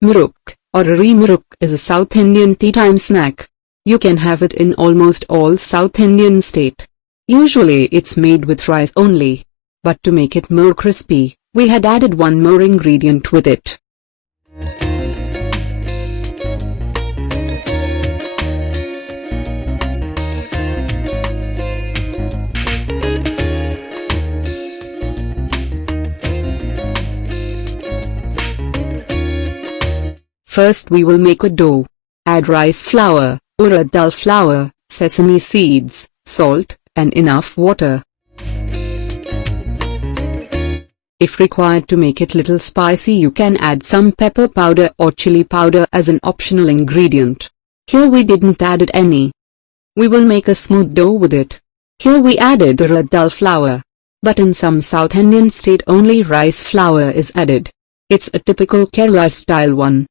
Murukku, or Murukku, is a South Indian tea-time snack. You can have it in almost all South Indian state. Usually it's made with rice only. But to make it more crispy, we had added one more ingredient with it. First we will make a dough. Add rice flour, urad dal flour, sesame seeds, salt, and enough water. If required to make it little spicy, you can add some pepper powder or chili powder as an optional ingredient. Here we didn't add any. We will make a smooth dough with it. Here we added urad dal flour. But in some South Indian state only rice flour is added. It's a typical Kerala style one.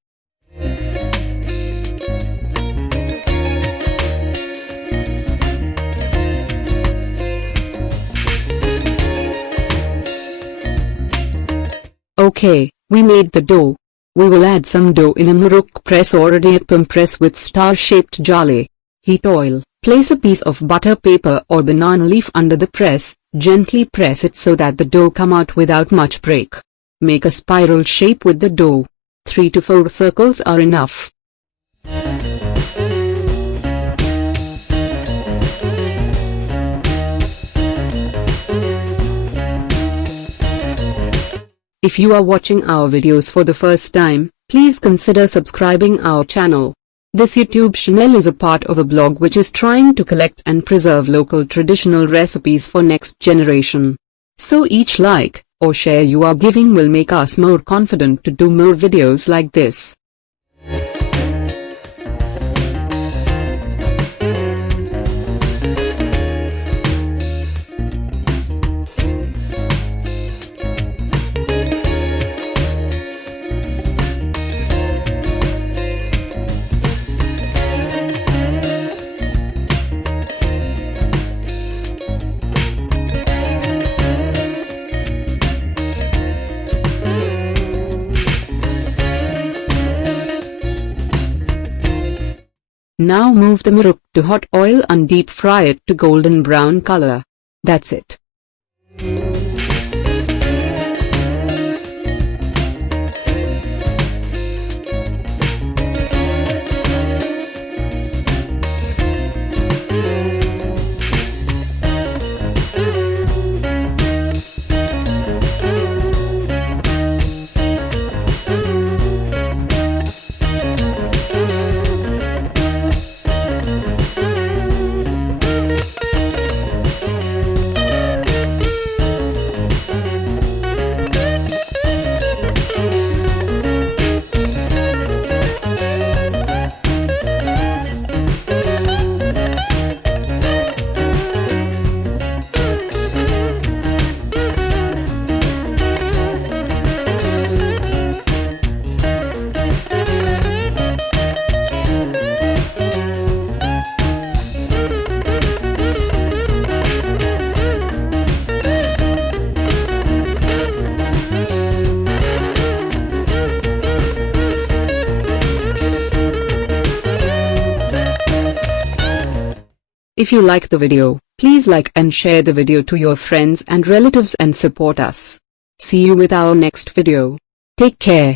Okay, we made the dough. We will add some dough in a Murukku press or a teatime press with star-shaped jale. Heat oil, place a piece of butter paper or banana leaf under the press, gently press it so that the dough come out without much break. Make a spiral shape with the dough. 3 to 4 circles are enough. If you are watching our videos for the first time, please consider subscribing our channel. This YouTube channel is a part of a blog which is trying to collect and preserve local traditional recipes for next generation. So each like or share you are giving will make us more confident to do more videos like this. Now move the Murukku to hot oil and deep fry it to golden brown color. That's it. If you like the video, please like and share the video to your friends and relatives and support us. See you with our next video. Take care.